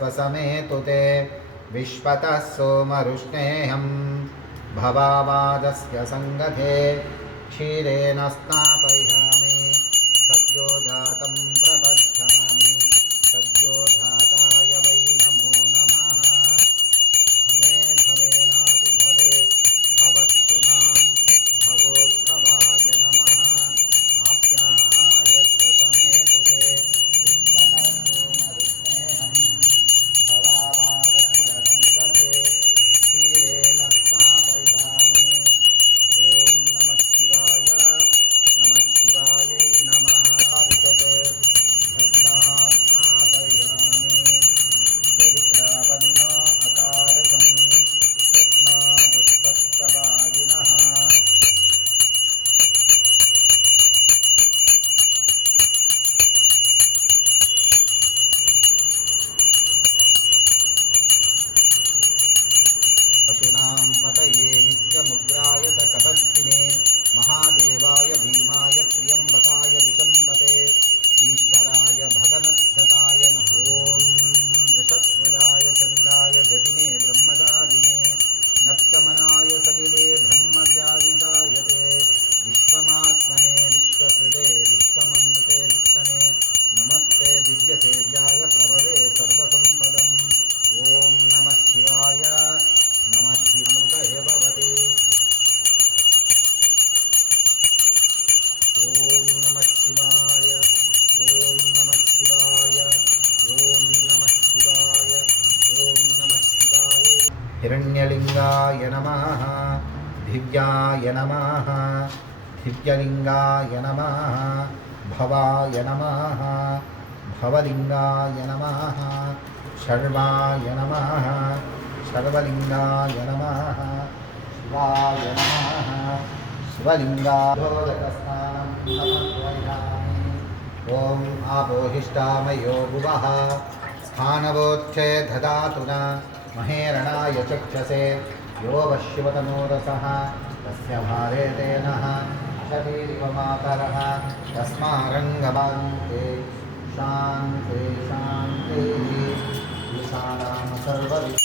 स्वसमेतु ते विश्वतः सोमरुष्णेऽहं भवावादस्य सङ्गते क्षीरेण स्नापयामि सद्यो जातं प्रबध्नामि सद्यो जाताय वै नमो नमः भवे भवेनातिभवे भवत्सु मां भवोद्भवाय नमः आप्याय स्वसमेतु ते विश्वतः सोमरुष्णेऽहं भवावादस्य सङ्गते क्षीरेण स्नापयामि ॐ नमः शिवायै नमः स्नापयामि जवित्रावन्न अकारकं रत्नादस्तवायिनः पशूनां पतये नित्यमुग्राय च कपत्तिने महादेवाय भीमाय त्र्यम्बकाय विशम्पते ईश्वराय भगनद्धताय नमः ॐ वृषध्वजाय चण्डाय जदिने ब्रह्मचारिणे नप्तमनाय सलिले ब्रह्मचारिदायते विश्वमात्मने विश्वसृते विश्वमन्विते दिक्षणे नमस्ते दिव्यसेव्याय प्रभवे सर्वसम्पदम् ॐ नमः शिवाय नमः शिवाय भवति ॐ नमः शिवाय ॐ नमः शिवाय ॐ नमः शिवाय ॐ नमः शिवाय हिरण्यलिङ्गाय नमः दिव्याय नमः दिव्यलिङ्गाय नमः भवाय नमः भवलिङ्गाय नमः शर्वाय नमः सर्वलिङ्गाय नमः शिवाय नमः शिवलिङ्गाभोदकस्नानं समर्पयामि ॐ आपोहिष्टामयो भुवः स्थानवोच्छे दधातु न महेरणाय चक्षसे यो वश्यवतनोरसः तस्य भारे तेनः शरीरिव मातरः तस्मारङ्गबान्ते शान्ते शान्तिः ईशानां सर्वविद्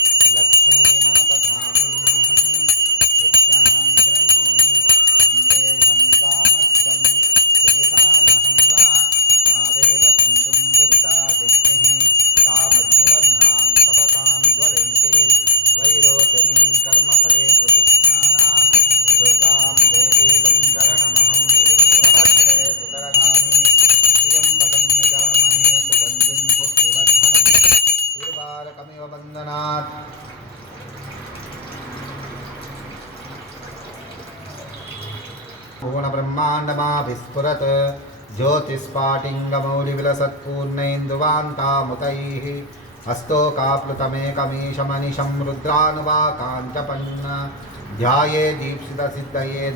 पूर्णब्रह्माण्डमाभिस्फुरत् ज्योतिस्फाटिङ्गमौलिविलसत्पूर्णेन्दुवान्तामुतैः हस्तोकाप्लुतमेकमीशमनिशं रुद्रानुवाकाञ्चपन्न ध्याये दीप्सितसिद्धये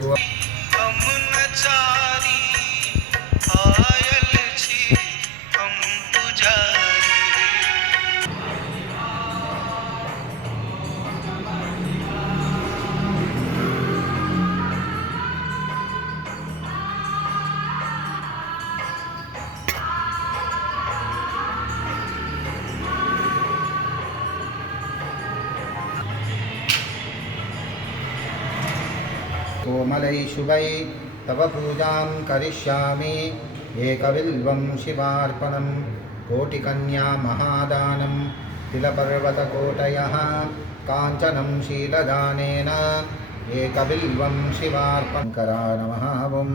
कोमलै शुभै तव पूजां करिष्यामि एकबिल्वं शिवार्पणं कोटिकन्या महादानं तिलपर्वतकोटयः काञ्चनं शीलदानेन एकबिल्वं शिवार्पणकरा नमः वं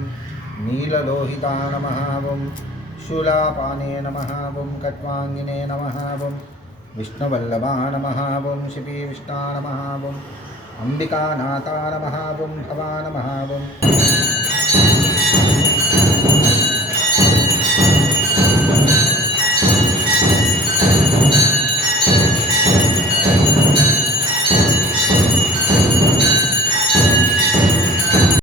नीललोहिता नमः वं शूलापाने नमः वं कट्वाङ्गिने नमः वं विष्णुवल्लभा नमः वं शिपीविष्णा नमः वं अंबिकानाथा नमः वं भवा नमः वं